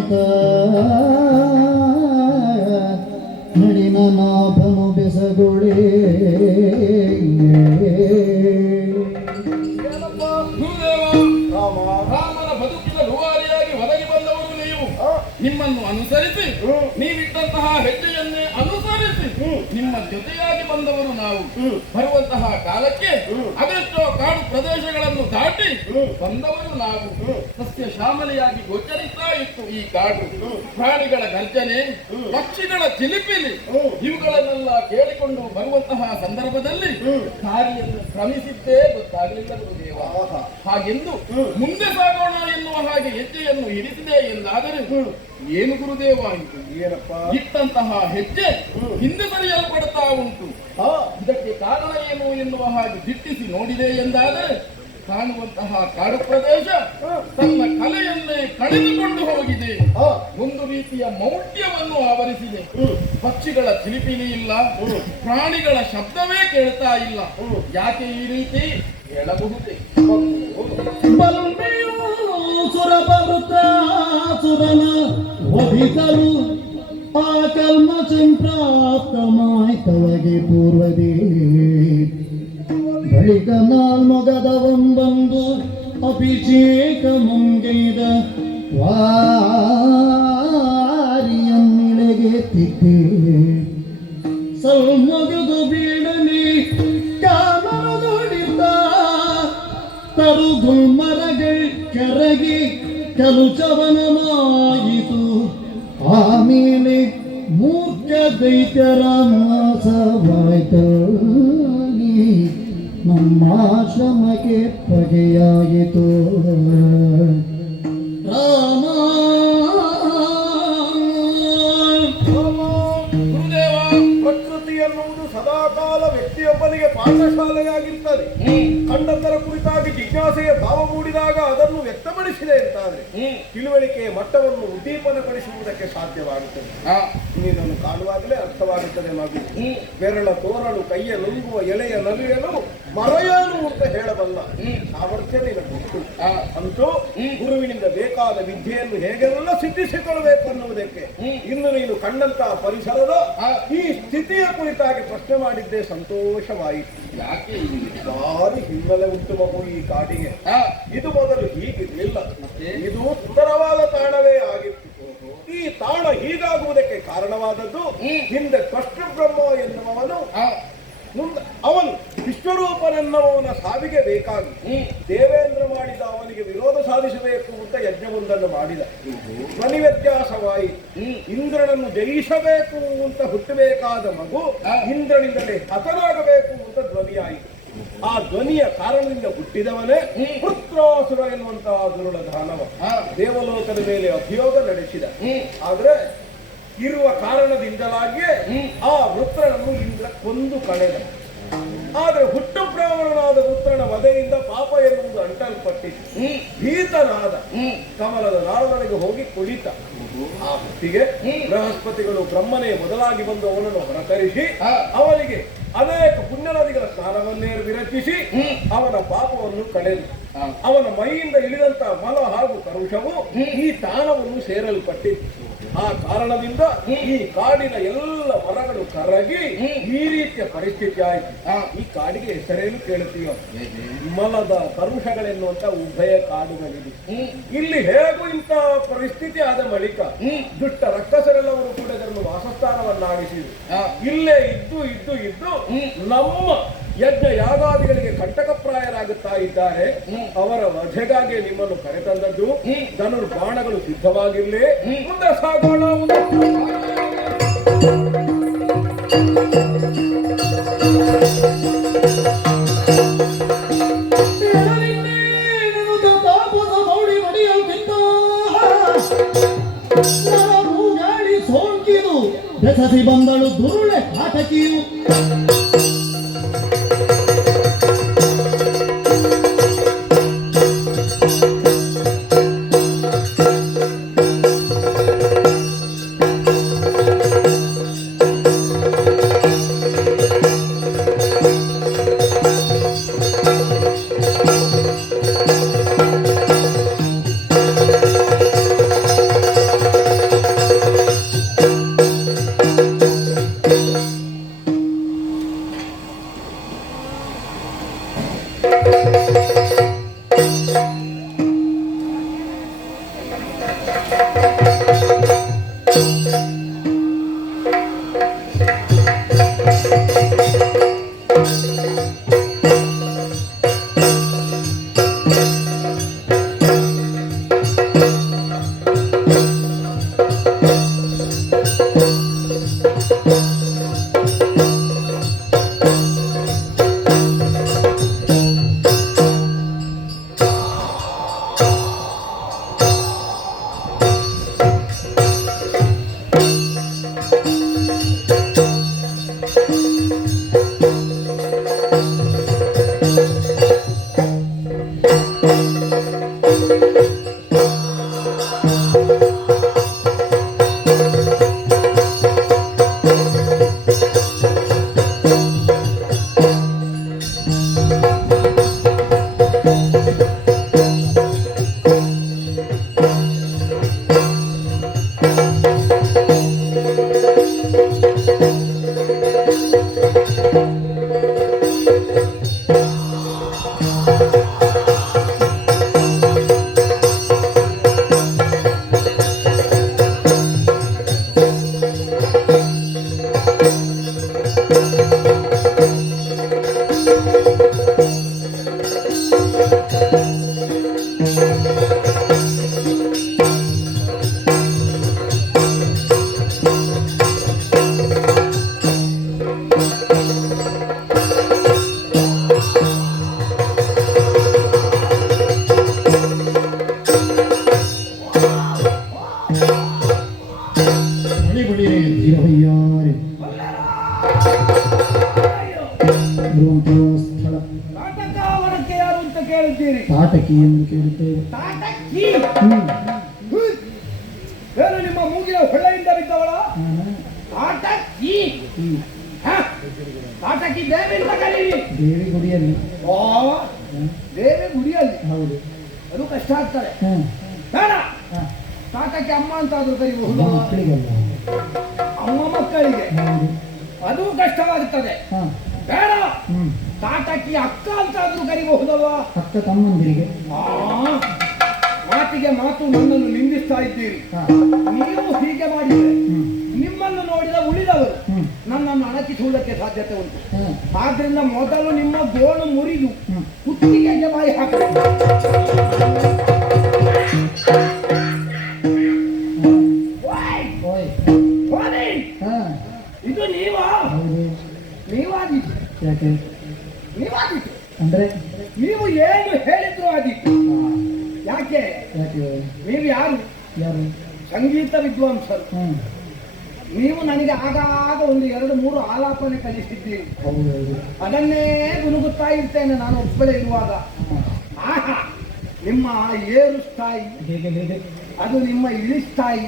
ಅಂತ ನಡಿನ ನಾಭನು ಬೆಸಗೊಳೆ ರಾಮನ ಬದುಕಿನ ರೂವಾರಿಯಾಗಿ ಒದಗಿ ಬಂದವರು ನೀವು. ನಿಮ್ಮನ್ನು ಅನುಸರಿಸಿ ನೀವಿಟ್ಟಂತಹ ಹೆಜ್ಜೆಯನ್ನೇ ಅನುಸರಿಸಿ ನಿಮ್ಮ ಜೊತೆಯಾಗಿ ಬಂದವರು ನಾವು. ಬರುವಂತಹ ಕಾಲಕ್ಕೆ ಅದೆಷ್ಟೋ ಕಾಡು ಪ್ರದೇಶಗಳನ್ನು ದಾಟಿ ಬಂದವರು ನಾವು. ಸಸ್ಯ ಶ್ಯಾಮಲೆಯಾಗಿ ಗೋಚರಿಸ್ತಾ ಇತ್ತು ಈ ಕಾಡು. ಪ್ರಾಣಿಗಳ ಗರ್ಜನೆ, ಪಕ್ಷಿಗಳ ಚಿಲಿಪಿಲಿ ಇವುಗಳನ್ನೆಲ್ಲ ಕೇಳಿಕೊಂಡು ಬರುವಂತಹ ಸಂದರ್ಭದಲ್ಲಿ ದಾರಿಯನ್ನು ಕ್ರಮಿಸಿದ್ದೇ ಗೊತ್ತಾಗಲಿಲ್ಲ ಗುರುದೇವ. ಹಾಗೆಂದು ಮುಂದೆ ಸಾಗೋಣ ಎನ್ನುವ ಹಾಗೆ ಹೆಜ್ಜೆಯನ್ನು ಇರಿಸಿದೆ ಎಂದಾದರೆ ಏನು ಗುರುದೇವ ಇದು? ಏನಪ್ಪ ಇಟ್ಟಂತಹ ಹೆಜ್ಜೆ ಹಿಂದೆ ಸರಿಯಲ್ಪಡುತ್ತಾ ಉಂಟು. ಇದಕ್ಕೆ ಕಾರಣ ಏನು ಎನ್ನುವ ಹಾಗೆ ದಿಟ್ಟಿಸಿ ನೋಡಿದೆ ಎಂದಾದರೆ ಕಾಣುವಂತಹ ಕಾಡು ಪ್ರದೇಶ ತನ್ನ ಕಲೆಯನ್ನೇ ಕಳೆದುಕೊಂಡು ಹೋಗಿದೆ. ಒಂದು ರೀತಿಯ ಮೌಢ್ಯವನ್ನು ಆವರಿಸಿದೆ. ಪಕ್ಷಿಗಳ ಚಿಲಿಪಿಲಿ ಇಲ್ಲ, ಪ್ರಾಣಿಗಳ ಶಬ್ದವೇ ಕೇಳ್ತಾ ಇಲ್ಲ. ಯಾಕೆ ಈ ರೀತಿ ಹೇಳಬಹುದೇ? ಸುರನ ವಧಿಸಲು ಆ ಕಲ್ಮ ಸಂಪ್ರಾಪ್ತಮಾಯ್ತವಗೆ ಪೂರ್ವದೇ ಬಳಿಕ ನಾಲ್ಮೊಗದವಂಬಂದು ಅಭಿಷೇಕ ಮುಂಗೈದ ವಾರಿಯನ್ನಿಳೆಗೆ ತಿದ್ದೆ ಸಲ್ಮೊಗದು ಬೀಳಲಿ ಕಾಮನದೊಡಿದ್ದ ತರುದು ಮರಗಳು ಕೆರಗಿ ಕಲುಚವನಮಾಯಿತು. ಆಮೇಲೆ ಮೂರ್ಖ ದೈತ್ಯರ ಮಾಸವಾಯ್ತು. ನಮ್ಮಾಶ್ರಮಕ್ಕೆ ಬಗೆಯಾಯಿತು. ರಾಮ ಗುರುದೇವ, ಪ್ರಕೃತಿ ಎನ್ನುವುದು ಸದಾಕಾಲ ವ್ಯಕ್ತಿಯೊಬ್ಬನಿಗೆ ಪಾಠಶಾಲೆಯಾಗಿರ್ತದೆ. ಕಂಡದ್ದರ ಕುರಿತಾಗಿ ಜಿಜ್ಞಾಸೆಯ ಭಾವ ಮೂಡಿದಾಗ ಅದನ್ನು ವ್ಯಕ್ತಪಡಿಸಿದೆ ಅಂತಾದ್ರೆ ತಿಳುವಳಿಕೆಯ ಮಟ್ಟವನ್ನು ಉದ್ದೀಪನಗೊಳಿಸುವುದಕ್ಕೆ ಸಾಧ್ಯವಾಗುತ್ತದೆ. ಇದನ್ನು ಕಾಣುವಾಗಲೇ ಅರ್ಥವಾಗುತ್ತದೆ ಮಗು. ಬೆರಳ ತೋರಳು ಕೈಯ ನುಂಗುವ ಎಳೆಯ ನಲಿಯಲು ಮರೆಯಲು ಅಂತ ಹೇಳಬಲ್ಲ ಸಾಮರ್ಥ್ಯ ನಿನಗುಂಟು. ಅಂತೂ ಗುರುವಿನಿಂದ ಬೇಕಾದ ವಿದ್ಯೆಯನ್ನು ಹೇಗೆಲ್ಲ ಸಿದ್ಧಿಸಿಕೊಳ್ಳಬೇಕು ಅನ್ನುವುದಕ್ಕೆ ಇನ್ನು ನೀನು ಕಂಡಂತಹ ಪರಿಸರದ ಈ ಸ್ಥಿತಿಯ ಕುರಿತಾಗಿ ಪ್ರಶ್ನೆ ಮಾಡಿದ್ದೇ ಸಂತೋಷವಾಯಿತು. ಯಾಕೆ ಭಾರಿ ಹಿನ್ನೆಲೆ ಉಂಟು ಮಗು ಈ ಕಾಡಿಗೆ. ಇದು ಮೊದಲು ಹೀಗಿರಲಿಲ್ಲ. ಇದು ಸುಂದರವಾದ ತಾಣವೇ ಆಗಿತ್ತು. ಈ ತಾಣ ಹೀಗಾಗುವುದಕ್ಕೆ ಕಾರಣವಾದದ್ದು ಹಿಂದೆ ತ್ವಷ್ಟ ಬ್ರಹ್ಮ ಎನ್ನುವವನು ಅವನು ವಿಶ್ವರೂಪನೆನ್ನುವವನ ಸಾವಿಗೆ ಬೇಕಾಗಿ ದೇವೇಂದ್ರ ಮಾಡಿದ ಅವನಿಗೆ ವಿರೋಧ ಸಾಧಿಸಬೇಕು ಅಂತ ಯಜ್ಞವೊಂದನ್ನು ಮಾಡಿದ. ಧ್ವನಿ ವ್ಯತ್ಯಾಸವಾಯಿತು. ಇಂದ್ರನನ್ನು ಜಯಿಸಬೇಕು ಅಂತ ಹುಟ್ಟಬೇಕಾದ ಮಗು ಇಂದ್ರನಿಂದಲೇ ಹತನಾಗಬೇಕು ಅಂತ ಧ್ವನಿಯಾಯಿತು. ಆ ಧ್ವನಿಯ ಕಾರಣದಿಂದ ಹುಟ್ಟಿದವನೇ ವೃತ್ರಾಸುರ ಎನ್ನುವಂತಹ ದುರುಳ ದಾನವ ದೇವಲೋಕದ ಮೇಲೆ ಅಭಿಯೋಗ ನಡೆಸಿದ. ಆದ್ರೆ ಇರುವ ಕಾರಣದಿಂದಲಾಗಿಯೇ ಆ ವೃತ್ರನನ್ನು ಇಂದ್ರ ಕೊಂದು ಕಳೆದ. ಆದ್ರೆ ಹುಟ್ಟು ಬ್ರಾಹ್ಮಣನಾದ ವೃತ್ರನ ವಧೆಯಿಂದ ಪಾಪ ಎನ್ನುವುದು ಅಂಟಲ್ಪಟ್ಟಿತು. ಭೀತನಾದ ಕಮಲದ ನಾಳದೊಳಗೆ ಹೋಗಿ ಕುಳಿತ. ಆ ಹೊತ್ತಿಗೆ ಬೃಹಸ್ಪತಿಗಳು ಬ್ರಹ್ಮನೇ ಮೊದಲಾಗಿ ಬಂದು ಅವನನ್ನು ಹೊರತರಿಸಿ ಅವನಿಗೆ ಅನೇಕ ಪುಣ್ಯ ನದಿಗಳ ಸ್ನಾನವನ್ನೇ ವಿರಚಿಸಿ ಅವನ ಪಾಪವನ್ನು ಕಳೆದು ಅವನ ಮೈಯಿಂದ ಇಳಿದಂತಹ ಮಲ ಹಾಗೂ ಕರುಷವು ಈ ತಾಣವನ್ನು ಸೇರಲ್ಪಟ್ಟಿತ್ತು. ಆ ಕಾರಣದಿಂದ ಈ ಕಾಡಿನ ಎಲ್ಲ ಮರಗಳು ಕರಗಿ ಈ ರೀತಿಯ ಪರಿಸ್ಥಿತಿ ಆಯಿತು. ಈ ಕಾಡಿಗೆ ಹೆಸರೇನು ಕೇಳುತ್ತೀಯೋ? ಮಲದ ಕರುಷಗಳೆನ್ನುವಂತ ಉಭಯ ಕಾಡುಗಳಿದೆ. ಇಲ್ಲಿ ಹೇಗೂ ಇಂತಹ ಪರಿಸ್ಥಿತಿ ಆದ ಬಳಿಕ ದುಷ್ಟ ರಕ್ಕಸರೆಲ್ಲವರು ಕೂಡ ಇದನ್ನು ವಾಸಸ್ಥಾನವನ್ನಾಗಿಸಿದರು. ಇಲ್ಲೇ ಇದ್ದು ಇದ್ದು ಇದ್ದು ನಮ್ಮ ಯಜ್ಞ ಯಾಗಾದಿಗಳಿಗೆ ಕಂಟಕಪ್ರಾಯರಾಗುತ್ತಾ ಇದ್ದಾರೆ. ಅವರ ವಧೆಗಾಗಿ ನಿಮ್ಮನ್ನು ಕರೆತಂದದ್ದು. ಧನುರ್ಬಾಣಗಳು ಸಿದ್ಧವಾಗಿರಲಿ, ಮುಂದೆ ಸಾಗೋಣ. ಸೋಂಕಿದು ಬೆಸಸಿ ಬಂದಳು ದುರುಳೆ ಆಟಕಿಯು. ಸ್ಥಳ ನಾಟಕಾವರಕ್ಕೆ ಯಾರು ಅಂತ ಕೇಳುತ್ತೀರಿ? ತಾಟಕಿ ಎಂದು ಕೇಳುತ್ತೇವೆ. ತಾಟಕಿ ಏನು ನಿಮ್ಮ ಮೂಗಿನ ಹೊಳ್ಳೆಯಿಂದ ಬಿದ್ದವಳ? ತಾಟಕಿ ತಾಟಕಿ ದೇವಿ ಅಂತ ಕರೀರಿ. ದೇವಿ ಗುಡಿಯಲ್ಲಿ. ಓ ದೇವಿ ಗುಡಿಯಲ್ಲಿ. ಹೌದು. ಅದು ಕಷ್ಟ ಆಗ್ತದೆ. ಬೇಡ, ತಾಟಕಿ ಅಮ್ಮ ಅಂತ ಆದ್ರೂ ಕರಿಬಹುದು. ಮಕ್ಕಳಿಗಲ್ಲ, ಅಮ್ಮ ಮಕ್ಕಳಿಗೆ ಅದು ಕಷ್ಟವಾಗುತ್ತದೆ. ಬೇಡ, ತಾಟಕಿ ಅಕ್ಕ ಅಂತ ಆದ್ರೂ ಕರಿಬಹುದಲ್ವಾ? ಅಕ್ಕ ತಮ್ಮಂದಿರಿಗೆ. ಮಾತಿಗೆ ಮಾತು ನನ್ನನ್ನು ನಿಂದಿಸ್ತಾ ಇದ್ದೀರಿ. ನೀವು ಹೀಗೆ ಮಾಡಿದರೆ ನಿಮ್ಮನ್ನು ನೋಡಿದ ಉಳಿದವರು ನನ್ನನ್ನು ಅಣಕಿಸುವುದಕ್ಕೆ ಸಾಧ್ಯತೆ ಉಂಟು. ಆದ್ರಿಂದ ಮೊದಲು ನಿಮ್ಮ ಗೋಳು ಮುರಿದು ಕುತ್ತಿಗೆಗೆ ಬಾಯಿ ಹಾಕಬೇಕು. ಇದು ನೀವಾ? ನೀವಾಗಿತ್ತು. ಯಾಕೆ? ನೀವಾಗಿತ್ತು ಅಂದ್ರೆ ನೀವು ಏನು ಹೇಳಿದ್ರು ಆದಿತ್ತು. ಯಾಕೆ? ಯಾಕೆ? ನೀವು ಯಾರು? ಯಾರು? ಸಂಗೀತ ವಿದ್ವಾಂಸರು. ನೀವು ನನಗೆ ಆಗಾಗ ಒಂದು 2-3 ಆಲಾಪನೆ ಕಲಿಸಿದ್ದೀರಿ. ಅದನ್ನೇ ಗುನುಗುತ್ತಾ ಇರ್ತೇನೆ ನಾನು ಒಬ್ಬಳೇ ಇರುವಾಗ. ಆಹಾ, ನಿಮ್ಮ ಏರು ಸ್ಥಾಯಿ ಅದು ನಿಮ್ಮ ಇಳಿ ಸ್ಥಾಯಿ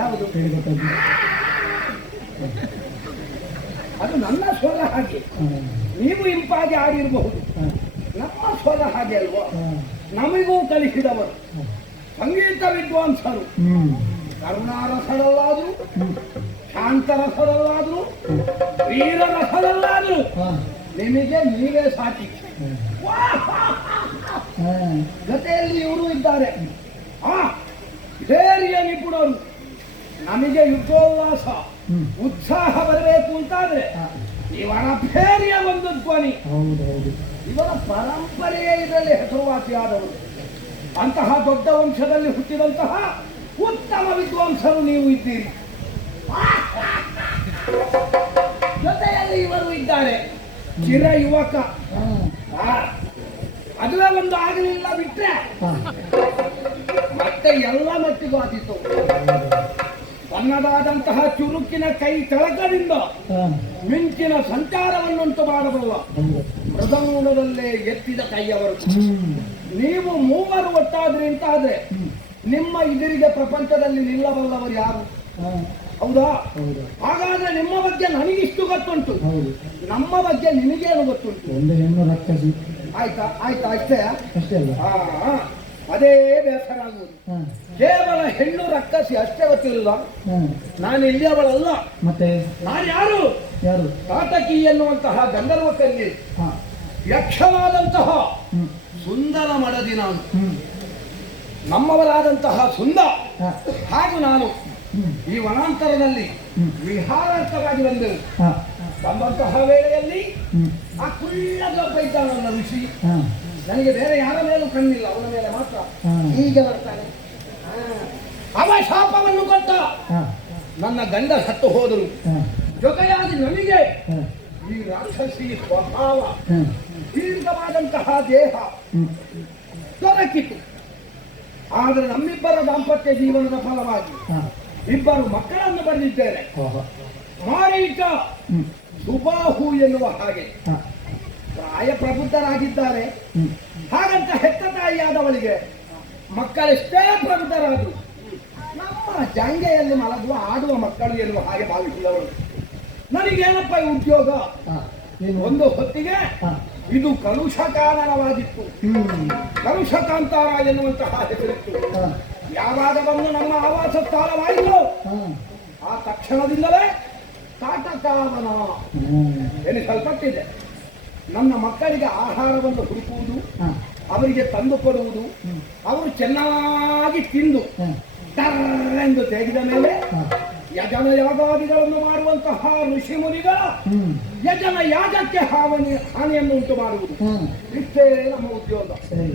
ಯಾವುದು? ಅದು ನನ್ನ ಸ್ವರ ಹಾಗೆ. ನೀವು ಇಂಪಾಗಿ ಆಡಿರಬಹುದು, ನಮ್ಮ ಸ್ವರ ಹಾಗೆ ಅಲ್ವಾ? ನಮಗೂ ಕಲಿಸಿದವರು ಸಂಗೀತ ವಿದ್ವಾಂಸರು. ಕರುಣಾರಸರಲ್ಲಾದ್ರು, ಶಾಂತರಸರಲ್ಲಾದ್ರು, ವೀರರಸರಲ್ಲಾದ್ರು ನಿಮಗೆ ನೀವೇ ಸಾಟಿ. ಜೊತೆಯಲ್ಲಿ ಇವರು ಇದ್ದಾರೆ ಧೈರ್ಯ ನಿಪುಣರು. ನಮಗೆ ಯುದ್ಧೋಲ್ಲಾಸ ಉತ್ಸಾಹ ಬರಬೇಕು ಅಂತಾದ್ರೆ ಇವರ ಧೈರ್ಯ ಒಂದು ಧ್ವನಿ. ಇವರ ಪರಂಪರೆಯೇ ಇದರಲ್ಲಿ ಹೆಸರುವಾಸಿಯಾದವರು. ಅಂತಹ ದೊಡ್ಡ ವಂಶದಲ್ಲಿ ಹುಟ್ಟಿದಂತಹ ಉತ್ತಮ ವಿದ್ವಾಂಸರು ನೀವು ಇದ್ದೀರಿ. ಜೊತೆಯಲ್ಲಿ ಇವರು ಇದ್ದಾರೆ ಚಿರ ಯುವಕ. ಅದುವೇ ಒಂದು ಆಗಲಿಲ್ಲ ಬಿಟ್ರೆ ಮತ್ತೆ ಎಲ್ಲ ಮಟ್ಟಿಗೂ ಆದಿತ್ತು. ತನ್ನದಾದಂತಹ ಚುರುಕಿನ ಕೈ ತಳಕದಿಂದ ಮಿಂಚಿನ ಸಂಚಾರವನ್ನುಂಟು ಮಾಡಬಲ್ಲ ಮೃದಂಗದಲ್ಲೇ ಎತ್ತಿದ ಕೈಯವರು. ನೀವು ಮೂವರು ಒಟ್ಟಾದ್ರಿ ಅಂತಾದ್ರೆ ನಿಮ್ಮ ಎದುರಿಗೆ ಪ್ರಪಂಚದಲ್ಲಿ ನಿಲ್ಲಬಲ್ಲವರು ಯಾರು? ಹೌದಾ? ಹಾಗಾದ್ರೆ ನಿಮ್ಮ ಬಗ್ಗೆ ನನಗಿಷ್ಟು ಗೊತ್ತುಂಟು, ನಮ್ಮ ಬಗ್ಗೆ ನಿನಗೇನು ಗೊತ್ತುಂಟು? ಒಂದು ಹೆಣ್ಣು ರಕ್ಕಸಿ. ಆಯ್ತಾ? ಆಯ್ತಾ? ಅಷ್ಟೇ ಅಲ್ಲ. ಅದೇ ಬೇಸರ ಆಗುವುದು. ಕೇವಲ ಹೆಣ್ಣು ರಕ್ಕಸಿ ಅಷ್ಟೇ ಗೊತ್ತಿಲ್ಲ. ನಾನು ಇಲ್ಲಿಯವಳಲ್ಲ. ಮತ್ತೆ ನಾನು ಯಾರು? ಯಾರು? ತಾಟಕಿ ಎನ್ನುವಂತಹ ಗಂಧರ್ವ ಕನ್ಯೆ, ಯಕ್ಷನಾದಂತಹ ಸುಂದರ ಮಡದಿ ನಾನು. ನಮ್ಮವರಾದಂತಹ ಸುಂದ ಹ. ಹಾಗೂ ನಾನು ಈ ವನಾಂತರದಲ್ಲಿ ವಿಹಾರಾರ್ಥವಾಗಿ ಬಂದೆವು. ಹ. ಬಂದಂತಹ ವೇಳೆಯಲ್ಲಿ ಹ್ಮ್. ಆ ಕುಳ್ಳಗೊಬ್ಬ ಇದ್ದಾನಲ್ಲ ಋಷಿ, ಹ. ನನಗೆ ಬೇರೆ ಯಾರ ಮೇಲೂ ಕಣ್ಣಿಲ್ಲ, ಅವನ ಮೇಲೆ ಮಾತ್ರ ಹೀಗೆ ಬರ್ತಾನೆ. ಅವ ಶಾಪವನ್ನು ಕೊಟ್ಟ. ಹ. ನನ್ನ ಗಂಡ ಸತ್ತು ಹೋದರು. ಹ. ಜೊತೆಯಾಗಿ ನನಗೆ ಹ. ಈ ರಾಕ್ಷಸಿ ಸ್ವಭಾವ, ಹ. ದೀರ್ಘವಾದಂತಹ ದೇಹ ಹ್ಮ್. ದೊರಕಿತು. ಆದರೆ ನಮ್ಮಿಬ್ಬರ ದಾಂಪತ್ಯ ಜೀವನದ ಫಲವಾಗಿ ಹ. ಇಬ್ಬರು ಮಕ್ಕಳನ್ನು ಬರೆದಿದ್ದೇನೆ. ಓಹೋ. ಮಾರೀಚ, ಹ್ಮ್. ಸುಬಾಹು ಎನ್ನುವ ಹಾಗೆ ಹ. ಪ್ರಾಯ ಪ್ರಬುದ್ಧರಾಗಿದ್ದಾರೆ. ಹ್ಮ್. ಹಾಗಂತ ಹೆತ್ತ ತಾಯಿಯಾದವಳಿಗೆ ಮಕ್ಕಳೆಷ್ಟೇ ಪ್ರಬುದ್ಧರಾದರು ನಮ್ಮ ಜಂಗೆಯಲ್ಲಿ ಮಲಗುವ ಆಡುವ ಮಕ್ಕಳು ಎನ್ನುವ ಹಾಗೆ ಭಾವಿಸಿದವಳು. ನನಗೇನಪ್ಪ ಈ ಉದ್ಯೋಗ? ಹ. ಏನು? ಒಂದು ಹೊತ್ತಿಗೆ ಹ. ಇದು ಕಲುಷಕಾನನವಾಗಿತ್ತು. ಹ್ಮ್. ಕಲುಷಕಾಂತಾರ ಎನ್ನುವಂತಹ ಹೆಸರಿತ್ತು. ಹ. ಯಾವಾಗ ಬಂದು ನಮ್ಮ ಆವಾಸ ಸ್ಥಾನವಾಯಿತು ಹ. ಆ ತಕ್ಷಣದಿಂದಲೇ ಕಾಟಕಾವನ ಹ್ಮ್. ಎನಿಸಲ್ಪಟ್ಟಿದೆ. ನನ್ನ ಮಕ್ಕಳಿಗೆ ಆಹಾರವನ್ನು ಹುಡುಕುವುದು, ಹ. ಅವರಿಗೆ ತಂದು ಕೊಡುವುದು, ಅವರು ಚೆನ್ನಾಗಿ ತಿಂದು ಹ. ಟರ್ರೆಂದು ತೆಗೆದ ಮೇಲೆ ಹ. ಯಜನ ಯಾಗಾದಿಗಳನ್ನು ಮಾಡುವಂತಹ ಋಷಿ ಮುನಿಗಳ ಹ್ಮ್. ಯಜನ ಯಾಗಕ್ಕೆ ಹಾನಿಯನ್ನು ಉಂಟು ಮಾಡುವುದು. ಹ್ಮ್. ಇಷ್ಟೇ ನಮ್ಮ ಉದ್ಯೋಗ. ಸರಿ.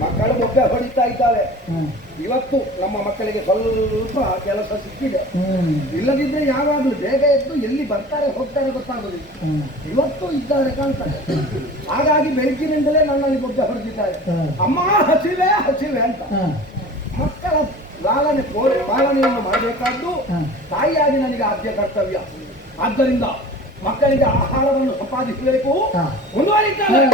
ಮಕ್ಕಳು ಮೊಟ್ಟೆ ಹೊಡಿತಾ ಇದ್ದಾರೆ. ಹ. ಇವತ್ತು ನಮ್ಮ ಮಕ್ಕಳಿಗೆ ಸ್ವಲ್ಪ ಕೆಲಸ ಸಿಕ್ಕಿದೆ. ಹ್ಮ್. ಇಲ್ಲದಿದ್ದರೆ ಯಾವಾಗಲೂ ಬೇಗ ಎದ್ದು ಎಲ್ಲಿ ಬರ್ತಾರೆ ಹೋಗ್ತಾರೆ ಗೊತ್ತಾಗುದಿಲ್ಲ. ಹ್ಮ್. ಇವತ್ತು ಇದ್ದಾರೆ ಕಾಣ್ತಾರೆ. ಹಾಗಾಗಿ ಬೆಳಗ್ಗಿನಿಂದಲೇ ನನ್ನಲ್ಲಿ ಮೊಟ್ಟೆ ಹೊಡೆದಿದ್ದಾರೆ. ಹ. ಅಮ್ಮ ಹಸಿವೆ ಹಸಿವೆ ಅಂತ. ಹ. ಮಕ್ಕಳ ಪಾಲನೆಯನ್ನು ಮಾಡಬೇಕಾದ್ದು ಹ. ತಾಯಿಯಾಗಿ ನನಗೆ ಆದ್ಯ ಕರ್ತವ್ಯ. ಆದ್ದರಿಂದ ಮಕ್ಕಳಿಗೆ ಆಹಾರವನ್ನು ಸಂಪಾದಿಸಬೇಕು. ಹ. ಮುಂದುವರಿತಾರೆ.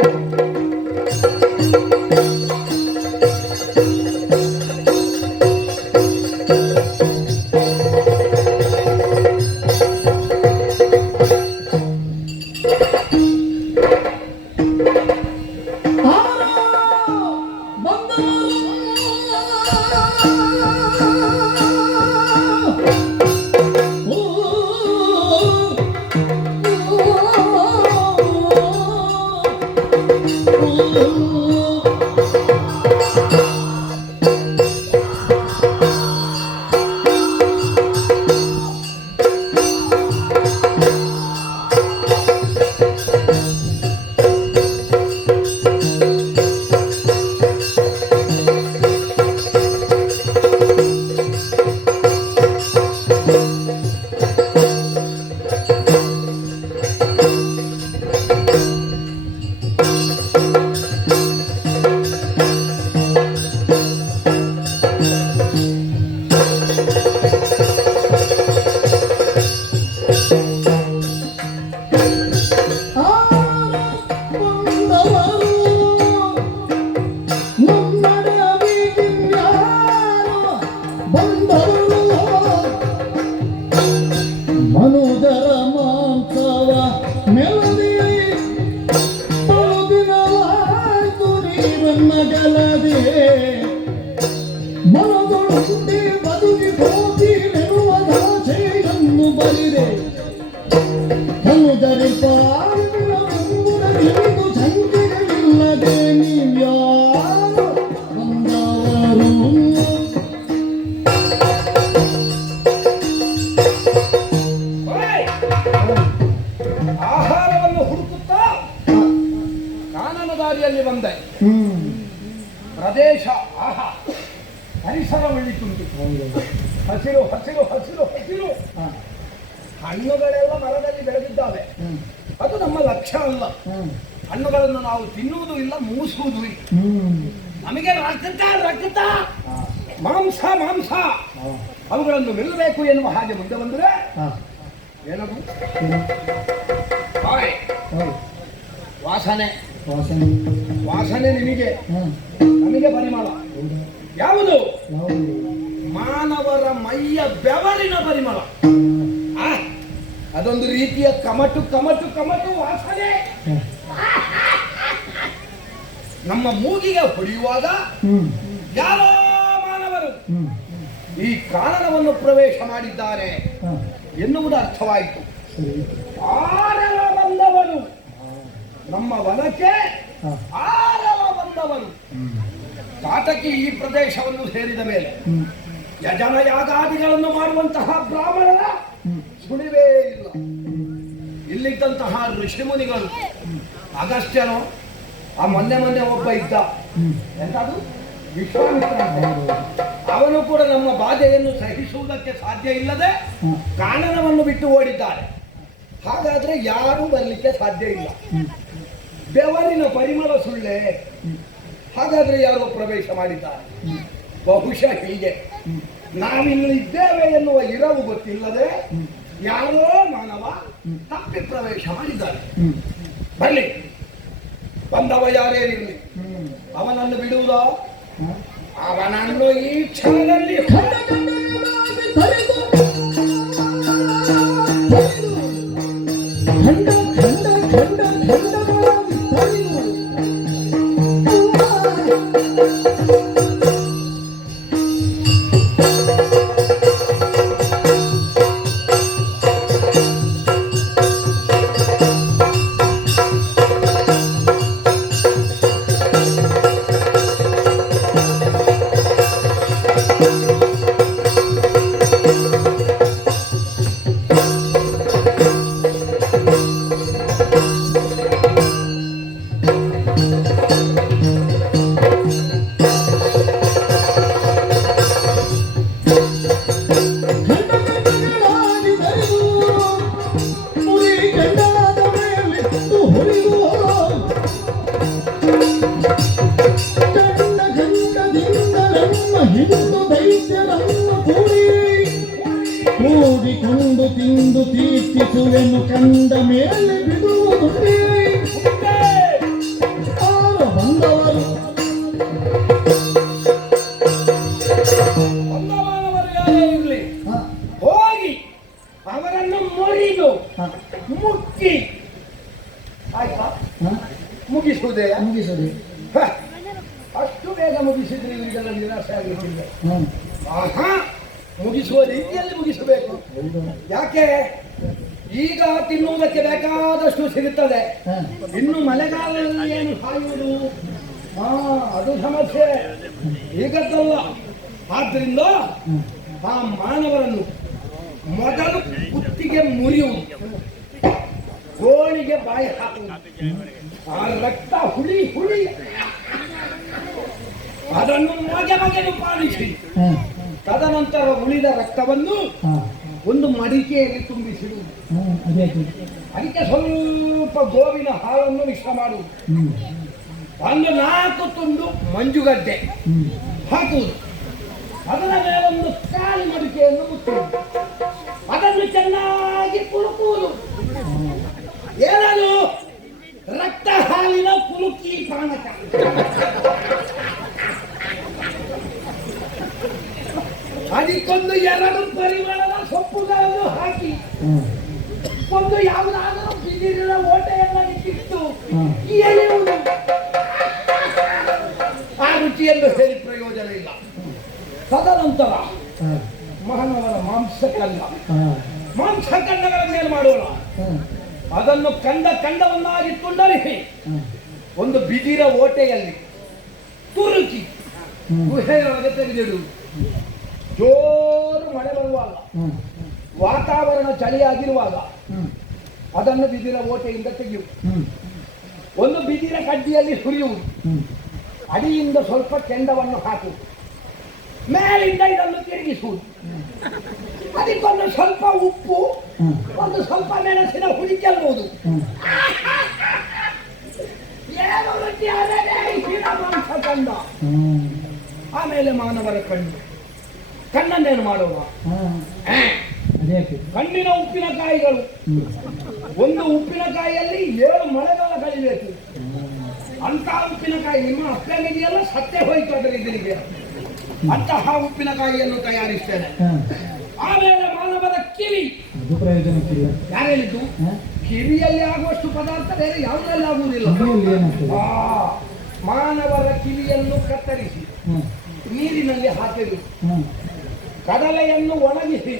ಮನುಜರ ಮಾಂಸವ ಮೆಲದಿ ದಿನವಾಯ್ತು ನೀವನ್ನ ಗೆಲದೆ ಮನದೊಂದಿ ಬದುಕಿ ಹೋಗಿರುವ ದಾಸೆಯನ್ನು ಬರಿದೆ ಮನುಜರಿ ಪಾಲಿದು ಸಂಖ್ಯೆಗಳಿಲ್ಲದೆ ನೀವ್ಯಾರು ಬಂದವರು. ಆಹಾರವನ್ನು ಹುಡುಕುತ್ತಾ ಕಾನನ ದಾರಿಯಲ್ಲಿ ಬಂದೆ. ಪ್ರದೇಶ ಆಹಾ ಪರಿಸರ ಒಳ್ಳಿತುಂಟು. ಹಸಿರು ಹಸಿರು ಹಸಿರು ಹಸಿರು. ಹಣ್ಣುಗಳೆಲ್ಲ ಮರದಲ್ಲಿ ಬೆಳೆದಿದ್ದಾವೆ. ಅದು ನಮ್ಮ ಲಕ್ಷ್ಯ ಅಲ್ಲ. ಹಣ್ಣುಗಳನ್ನು ನಾವು ತಿನ್ನುವುದೂ ಇಲ್ಲ, ಮೂಸುವುದೂ ಇಲ್ಲ. ನಮಗೆ ರಕ್ತ ರಕ್ತ ಮಾಂಸ ಮಾಂಸ ಅವುಗಳನ್ನು ಮೆಲ್ಲಬೇಕು ಎನ್ನುವ ಹಾಗೆ ಮುಂದೆ ಬಂದರೆ ಏನದು ಹಾಯ್ ವಾಸನೆ ವಾಸನೆ ನಿಮಗೆ ನಮಗೆ ಪರಿಮಳ ಯಾವುದು? ಮಾನವರ ಮೈಯ ಬೆವರಿನ ಪರಿಮಳ. ಅದೊಂದು ರೀತಿಯ ಕಮಟು ಕಮಟು ಕಮಟು ವಾಸನೆ. ನಮ್ಮ ಮೂಗಿಗೆ ಹೊಡೆಯುವಾಗ ಯಾರೋ ಮಾನವರು ಈ ಕಾನನವನ್ನು ಪ್ರವೇಶ ಮಾಡಿದ್ದಾರೆ ಎನ್ನುವುದು ಅರ್ಥವಾಯಿತು. ಆರವ ಬಂದವರು ನಮ್ಮ ವನಕ್ಕೆ, ಆರವ ಬಂದವರು ಕಾಟಕಿ ಈ ಪ್ರದೇಶವನ್ನು ಸೇರಿದ ಮೇಲೆ ಯಜನ ಯಾಗಾದಿಗಳನ್ನು ಮಾಡುವಂತಹ ಬ್ರಾಹ್ಮಣರ ಸುಳಿವೇ ಇಲ್ಲ. ಇಲ್ಲಿದ್ದಂತಹ ಋಷಿಮುನಿಗಳು ಅಗಸ್ತ್ಯನು, ಆ ಮೊನ್ನೆ ಒಬ್ಬ ಇದ್ದ, ಎಂತದು ವಿಶ್ವಾಮಿತ್ರ, ಅವನು ಕೂಡ ನಮ್ಮ ಬಾಧೆಯನ್ನು ಸಹಿಸುವುದಕ್ಕೆ ಸಾಧ್ಯ ಇಲ್ಲದೆ ಕಾನನವನ್ನು ಬಿಟ್ಟು ಓಡಿದ್ದಾರೆ. ಹಾಗಾದ್ರೆ ಯಾರೂ ಬರಲಿಕ್ಕೆ ಸಾಧ್ಯ ಇಲ್ಲ. ಬೆವರಿನ ಪರಿಮಳ ಸುಳ್ಳೆ, ಹಾಗಾದ್ರೆ ಯಾರೋ ಪ್ರವೇಶ ಮಾಡಿದ್ದಾರೆ. ಬಹುಶಃ ಹೀಗೆ ನಾವಿಲ್ಲಿ ಇದ್ದೇವೆ ಎನ್ನುವ ಇರವು ಗೊತ್ತಿಲ್ಲದೆ ಯಾರೋ ಮಾನವ ತಪ್ಪಿ ಪ್ರವೇಶ ಮಾಡಿದ್ದಾರೆ. ಬರಲಿ, ಬಂದವ ಯಾರೇ ಇರಲಿ, ಅವನನ್ನು ಬಿಡುವುದ? ಅವನನ್ನು ಈ ಕ್ಷಣದಲ್ಲಿ ಕೂಡಿಕೊಂಡು ತಿಂದು ತೀರ್ಚಿಸುವೆನು ಕಂಡ ಮೇಲೆ ಬಿಡುವುದುಂಟೇ? ಬಂದವರು ಯಾರೇ ಇರಲಿ, ಹೋಗಿ ಅವರನ್ನು ಮುರಿದು ಮುಕ್ಕಿ ಆಯ್ತಾ ಮುಗಿಸುವುದೇ? ಮುಗಿಸದೆ ಅಷ್ಟು ಬೇಗ ಮುಗಿಸಿದ್ರೆ ಇವರಿಗೆಲ್ಲ ನಿರಾಶೆ ಆಗಲಿಕ್ಕಿಲ್ಲ. ಮುಗಿಸುವ ರೀತಿಯಲ್ಲಿ ಮುಗಿಸಬೇಕು. ಯಾಕೆ? ಈಗ ತಿನ್ನುವುದಕ್ಕೆ ಬೇಕಾದಷ್ಟು ಸಿಗುತ್ತದೆ, ಇನ್ನು ಮಳೆಗಾಲದಲ್ಲಿ ಏನು ಕಾಯುವುದು? ಅದು ಸಮಸ್ಯೆ, ಈಗದ್ದಲ್ಲ. ಆದ್ರಿಂದ ಆ ಮಾನವರನ್ನು ಮೊದಲು ಕುತ್ತಿಗೆ ಮುರಿಯುವುದು, ಗೋಣಿಗೆ ಬಾಯಿ ಹಾಕುವುದು, ಆ ರಕ್ತ ಹುಳಿ ಅದನ್ನು ಮೊಗೆದು ಪಾಲಿಸಿ ತದನಂತರ ಉಳಿದ ರಕ್ತವನ್ನು ಒಂದು ಮಡಿಕೆಯಲ್ಲಿ ತುಂಬಿಸಿಡುವುದು. ಅದಕ್ಕೆ ಸ್ವಲ್ಪ ಗೋವಿನ ಹಾಲನ್ನು ಮಿಶ್ರ ಮಾಡುವುದು, ಒಂದು 4 ತುಂಡು ಮಂಜುಗಡ್ಡೆ ಹಾಕುವುದು, ಅದರ ಮೇಲೊಂದು ಕಾಲು ಮಡಿಕೆಯನ್ನು ಮುಚ್ಚುವುದು, ಅದನ್ನು ಚೆನ್ನಾಗಿ ಕುಲುಕುವುದು. ಏನದು? ರಕ್ತ ಹಾಲಿನ ಕುಲುಕಿ ಪಾನಕ. ಅದಕ್ಕೊಂದು 2 ಪರಿಮಳದ ಸೊಪ್ಪುಗಳನ್ನು ಹಾಕಿ ಒಂದು ಯಾವುದಾದರೂ ಬಿದಿರಿನ ಓಟೆಯನ್ನ ಇಟ್ಟು ಎಳೆಯುವುದು. ಆ ರುಚಿಯನ್ನು ಹೇಳಿ ಪ್ರಯೋಜನ ಇಲ್ಲ. ತದನಂತರ ಮಾನವರ ಮಾಂಸಖಂಡಗಳನ್ನು ಏನು ಮಾಡೋಣ? ಅದನ್ನು ಖಂಡವನ್ನಾಗಿ ತುಂಡರಿಸಿ ಒಂದು ಬಿದಿರ ಓಟೆಯಲ್ಲಿ ತುರುಕಿ ಗುಹೆಯೊಳಗೆ ತೆಗೆದಿಡುವುದು. ಜೋರು ಮಳೆ ಬರುವಾಗ, ವಾತಾವರಣ ಚಳಿಯಾಗಿರುವಾಗ ಅದನ್ನು ಬಿದಿರ ಓಟೆಯಿಂದ ತೆಗೆಯುವುದು. ಒಂದು ಬಿದಿರ ಕಡ್ಡಿಯಲ್ಲಿ ಸುರಿಯುವುದು, ಅಡಿಯಿಂದ ಸ್ವಲ್ಪ ಕೆಂಡವನ್ನು ಹಾಕುವುದು, ಮೇಲಿಂದ ಇದನ್ನು ತಿರುಗಿಸುವುದು. ಅದಕ್ಕೊಂದು ಸ್ವಲ್ಪ ಉಪ್ಪು, ಒಂದು ಸ್ವಲ್ಪ ಮೆಣಸಿನ ಹುಳಿ ಚೆಲ್ಲುವುದು. ಏನು ರುಚಿ! ಮಾಂಸಖಂಡ. ಆಮೇಲೆ ಮಾನವರ ಕಣ್ಣನ್ನೇನು ಮಾಡೋಣ? ಕಣ್ಣಿನ ಉಪ್ಪಿನಕಾಯಿಗಳು. ಒಂದು ಉಪ್ಪಿನಕಾಯಿಯಲ್ಲಿ 7 ಮಳೆಗಾಲ ಕಳಿಬೇಕು. ಅಂತ ಉಪ್ಪಿನಕಾಯಿ ನಿಮ್ಮ ಅಪ್ಪನಿದೆಯಲ್ಲ, ಸತ್ತೇ ಹೋಯ್ತು ಅದರ ಇದರಿಗೆ. ಅಂತಹ ಉಪ್ಪಿನಕಾಯಿಯನ್ನು ತಯಾರಿಸ್ತೇನೆ. ಆಮೇಲೆ ಮಾನವರ ಕಿವಿ. ಯಾರೇಳಿದ್ದು? ಕಿವಿಯಲ್ಲಿ ಆಗುವಷ್ಟು ಪದಾರ್ಥ ಬೇರೆ ಯಾವುದ್ರಲ್ಲಿ ಆಗುವುದಿಲ್ಲ. ಮಾನವರ ಕಿವಿಯನ್ನು ಕತ್ತರಿಸಿ ನೀರಿನಲ್ಲಿ ಹಾಕಿರುವುದು, ಕಡಲೆಯನ್ನು ಒಣಗಿಸಿ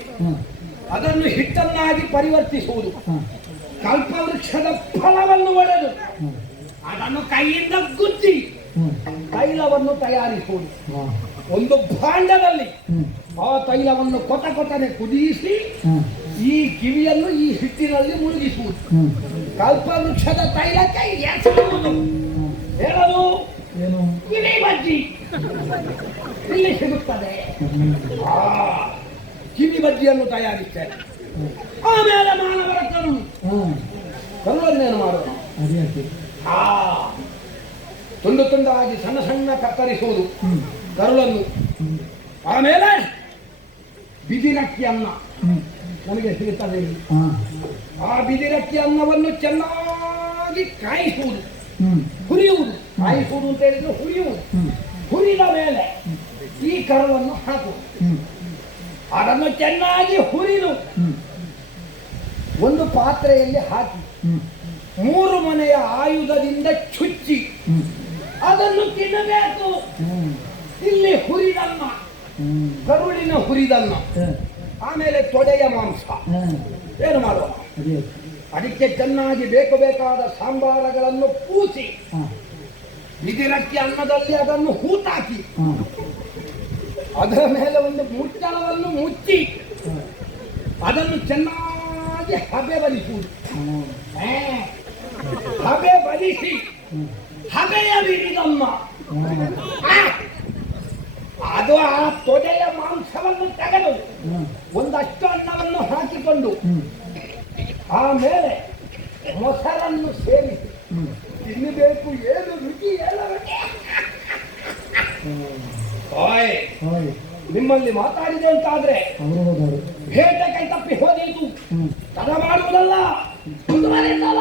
ಅದನ್ನು ಹಿಟ್ಟನ್ನಾಗಿ ಪರಿವರ್ತಿಸುವುದು, ಕಲ್ಪವೃಕ್ಷದ ಫಲವನ್ನು ಒಡೆದು ಅದನ್ನು ಕೈಯಿಂದ ಗುದ್ದಿ ತೈಲವನ್ನು ತಯಾರಿಸುವುದು. ಹಾ. ಒಂದು ಭಾಂಡದಲ್ಲಿ ಹ್ಮ್. ಆ ತೈಲವನ್ನು ಕೊತನೆ ಕುದಿಸಿ ಈ ಕಿವಿಯನ್ನು ಈ ಹಿಟ್ಟಿನಲ್ಲಿ ಮುಳುಗಿಸುವುದು. ಹ್ಮ್. ಕಲ್ಪವೃಕ್ಷದ ತೈಲಕ್ಕೆ ಎಸೆಯುವುದು. ಹೇಳಲು ಏನು? ಕಿವಿ ಬಜ್ಜಿ ಇಲ್ಲಿ ಸಿಗುತ್ತದೆ. ಆ ಕಿವಿ ಬಜ್ಜಿಯನ್ನು ತಯಾರಿಸ್ತೇನೆ. ಆಮೇಲೆ ಮಾನವರ ಕರುಳನ್ನೇನು ಮಾಡೋದು? ಅದೇ ಅದೇ. ಆ ತುಂಡು ತುಂಡಾಗಿ ಸಣ್ಣ ಸಣ್ಣ ಕತ್ತರಿಸುವುದು ಕರುಳನ್ನು. ಆಮೇಲೆ ಬಿದಿರಕ್ಕಿ ಅನ್ನ ನಮಗೆ ಸಿಗುತ್ತದೆ. ಆ ಬಿದಿರಕ್ಕಿ ಅನ್ನವನ್ನು ಚೆನ್ನಾಗಿ ಕಾಯಿಸುವುದು, ಹುರಿಯುವುದು. ಕಾಯಿಸುವುದು ಅಂತ ಹೇಳಿದ್ರೆ ಹುರಿಯುವುದು. ಹುರಿದ ಮೇಲೆ ಈ ಕರುಳನ್ನು ಹಾಕುವುದು. ಅದನ್ನು ಚೆನ್ನಾಗಿ ಹುರಿದು ಒಂದು ಪಾತ್ರೆಯಲ್ಲಿ ಹಾಕಿ 3 ಮನೆಯ ಆಯುಧದಿಂದ ಚುಚ್ಚಿ ಅದನ್ನು ತಿನ್ನಬೇಕು. ಇಲ್ಲಿ ಹುರಿದನ್ನ, ಕರುಳಿನ ಹುರಿದನ್ನ, ಆಮೇಲೆ ತೊಡೆಯ ಮಾಂಸ. ಏನು ಮಾಡೋಣ? ಅದಕ್ಕೆ ಚೆನ್ನಾಗಿ ಬೇಕಾದ ಸಾಂಬಾರಗಳನ್ನು ಪೂಸಿ ಬಿದಿರಕ್ಕಿ ಅನ್ನದಲ್ಲಿ ಅದನ್ನು ಹೂತಾಕಿ ಅದರ ಮೇಲೆ ಒಂದು ಮುಚ್ಚಳವನ್ನು ಮುಚ್ಚಿ ಅದನ್ನು ಚೆನ್ನಾಗಿ ಹಬೆ ಬಲಿಸುವುದು. ಹಬೆ ಬಲಿಸಿ ಹಬೆಯ ಬಿಡಿದಮ್ಮ ಅದು ಆ ತೊಡೆಯ ಮಾಂಸವನ್ನು ತೆಗೆದು ಒಂದಷ್ಟು ಅನ್ನವನ್ನು ಹಾಕಿಕೊಂಡು ಆಮೇಲೆ ಮೊಸರನ್ನು ಸೇರಿಸಿ ತಿನ್ನಬೇಕು. ಏನು ರುಚಿ ಹೇಳಬೇಕು. ನಿಮ್ಮಲ್ಲಿ ಮಾತಾಡಿದೆ ಅಂತಾದ್ರೆ ಭೇಟ ಕೈ ತಪ್ಪಿ ಹೋದೀತು. ತಡ ಮಾಡುವುದಲ್ಲ, ಮುಂದುವರೆಯುತ್ತಲ್ಲ.